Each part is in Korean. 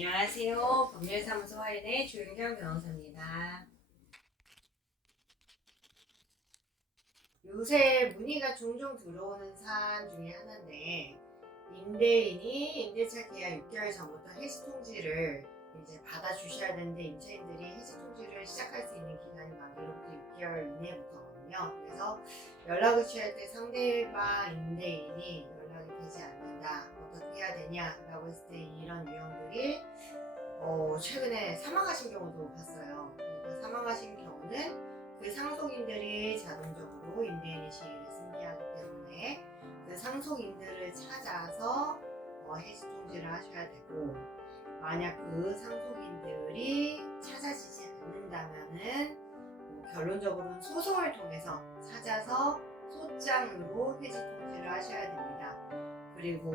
안녕하세요. 법률사무소 화인의 조윤경 변호사입니다. 요새 문의가 종종 들어오는 사안 중에 하나인데, 임대인이 임대차 계약 6개월 전부터 해지 통지를 이제 받아주셔야 되는데, 임차인들이 해지 통지를 시작할 수 있는 기간이 만기로부터 6개월 이내부터거든요. 그래서 연락을 취할 때 상대방 임대인이 연락이 되지 않는다, 어떻게 해야 되냐라고 했을 때 이런 유형들이 최근에 사망하신 경우도 봤어요. 그러니까 사망하신 경우는 그 상속인들이 자동적으로 임대인의 시일을 승계하기 때문에 그 상속인들을 찾아서 해지 통지를 하셔야 되고, 만약 그 상속인들이 찾아지지 않는다면은 결론적으로는 소송을 통해서 찾아서 소장으로 해지 통지를 하셔야 됩니다. 그리고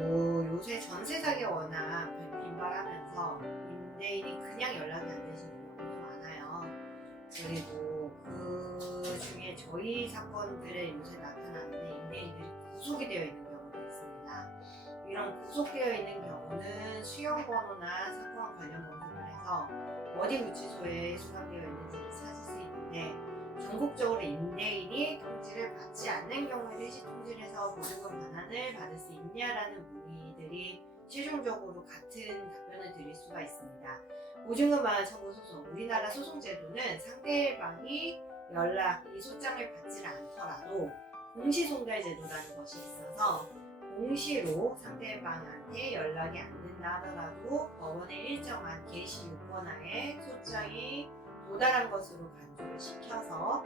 요새 전세 사기가 워낙 빈발하면서 임대인이 그냥 연락이 안 되시는 경우도 많아요. 그리고 그 중에 저희 사건들에 요새 나타나는데 임대인들이 구속이 되어 있는 경우도 있습니다. 이런 구속되어 있는 경우는 수용번호나 사건 관련 검색을 해서 어디 구치소에 수감되어 있는지를 찾을 수 있는데, 전국적으로 임대인이 통지를 받지 않는 경우에 해지 통지를 해서 보증금 반환을 받을 수 있냐라는 문의들이 최종적으로 같은 답변을 드릴 수가 있습니다. 보증금 반환 청구 소송, 우리나라 소송 제도는 상대방이 이 소장을 받지 않더라도 공시송달 제도라는 것이 있어서 공시로 상대방한테 연락이 안 된다 하더라도 법원의 일정한 게시 요건하에 소장이 도달한 것으로 간주를 시켜서,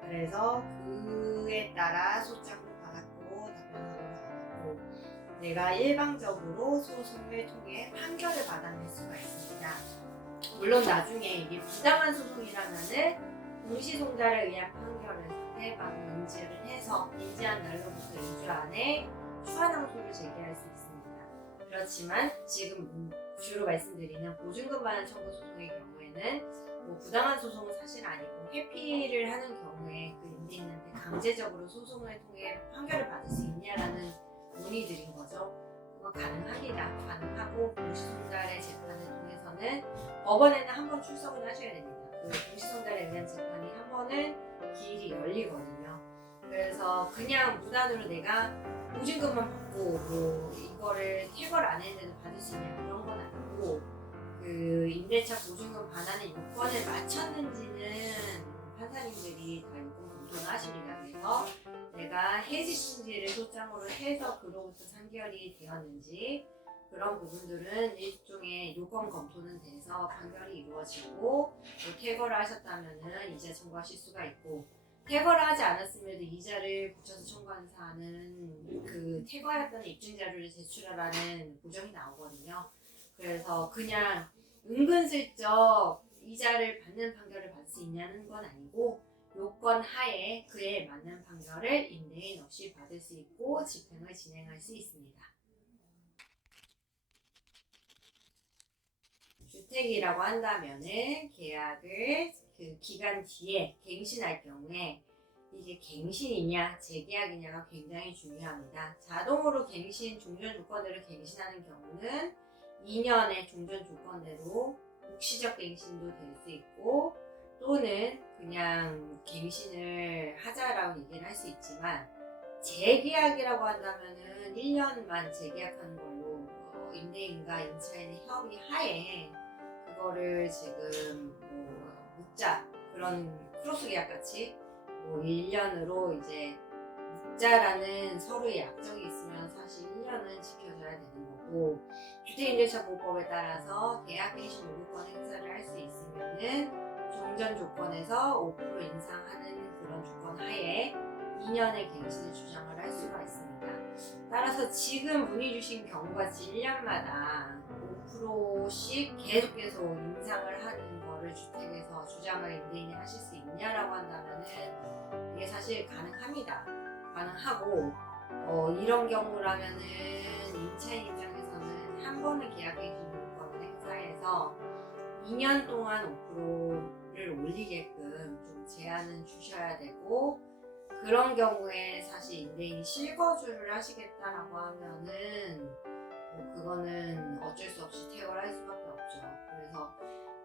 그래서 그에 따라 소장도 받았고 답변서도 받았고 내가 일방적으로 소송을 통해 판결을 받아낼 수가 있습니다. 물론 나중에 이게 부당한 소송이라면은 공시송달에 의한 판결을 상대방이 인지를 해서 인지한 날로부터 2주 안에 추가항소를 제기할 수 있습니다. 그렇지만 지금 주로 말씀드리는 보증금 반환 청구 소송의 경우에는 부당한 소송은 사실 아니고 회피를 하는 경우에 그 임대인한테 강제적으로 소송을 통해 판결을 받을 수 있냐라는 문의드린 거죠. 그거 가능합니다. 가능하고 공시송달의 재판을 통해서는 법원에는 한 번 출석을 하셔야 됩니다. 그 공시송달에 의한 재판이 한 번은 기일이 열리거든요. 그래서 그냥 무단으로 내가 보증금만 받고 이거를 퇴거를 안 했는데도 받을 수 있냐 그런 건 아니고, 그 임대차 보증금 반환의 요건을 맞췄는지는 판사님들이 다 요건 검토를 하십니다. 그래서 내가 해지 통지를 소장으로 해서 그로부터 상결이 되었는지 그런 부분들은 일종의 요건 검토는 돼서 판결이 이루어지고, 퇴거를 하셨다면은 이자 청구하실 수가 있고, 퇴거를 하지 않았음에도 이자를 붙여서 청구하는 사안은 그 퇴거하였다는 입증 자료를 제출하라는 보정이 나오거든요. 그래서 그냥 은근슬쩍 이자를 받는 판결을 받을 수 있냐는 건 아니고, 요건 하에 그에 맞는 판결을 임대인 없이 받을 수 있고 집행을 진행할 수 있습니다. 주택이라고 한다면은 계약을 그 기간 뒤에 갱신할 경우에 이게 갱신이냐 재계약이냐가 굉장히 중요합니다. 자동으로 갱신 종전 조건대로 갱신하는 경우는 2년의 종전 조건대로 묵시적 갱신도 될 수 있고, 또는 그냥 갱신을 하자라고 얘기를 할 수 있지만, 재계약이라고 한다면은 1년만 재계약하는 걸로 임대인과 임차인의 협의 하에 그거를 지금 묻자, 그런 크로스 계약 같이 1년으로 이제 묻자라는 서로의 약정이 있으면 사실 1년은 지켜줘야 되는 거고, 주택임대차보호법에 따라서 계약갱신 요구권 행사를 할 수 있으면은 종전 조건에서 5% 인상하는 그런 조건 하에 2년의 갱신을 주장을 할 수가 있습니다. 따라서 지금 문의 주신 경우같이 1년마다 5%씩 계속 인상을 하는 거를 주택에서 주장을 임대인이 하실 수 있냐라고 한다면은 이게 사실 가능합니다. 가능하고, 이런 경우라면은 임차인 입장에서는 한 번의 계약갱신 요건을 행사해서 2년 동안 5%를 올리게끔 좀 제한은 주셔야 되고, 그런 경우에 사실 임대인이 실거주를 하시겠다라고 하면은 그거는 어쩔 수 없이 퇴거를 할 수밖에 없죠. 그래서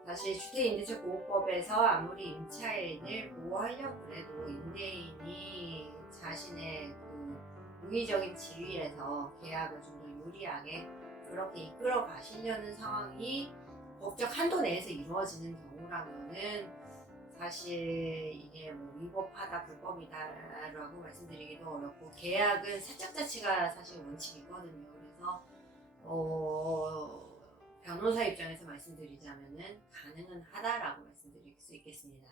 사실 주택임대차보호법에서 아무리 임차인을 보호하려고 해도 임대인이 자신의 그 우위적인 지위에서 계약을 좀 더 유리하게 그렇게 이끌어 가시려는 상황이 법적 한도 내에서 이루어지는 경우라면은 사실 이게 뭐 위법하다 불법이다라고 말씀드리기도 어렵고 계약은 사적 자치가 사실 원칙이거든요. 그래서 변호사 입장에서 말씀드리자면은 가능은 하다라고 말씀드릴 수 있겠습니다.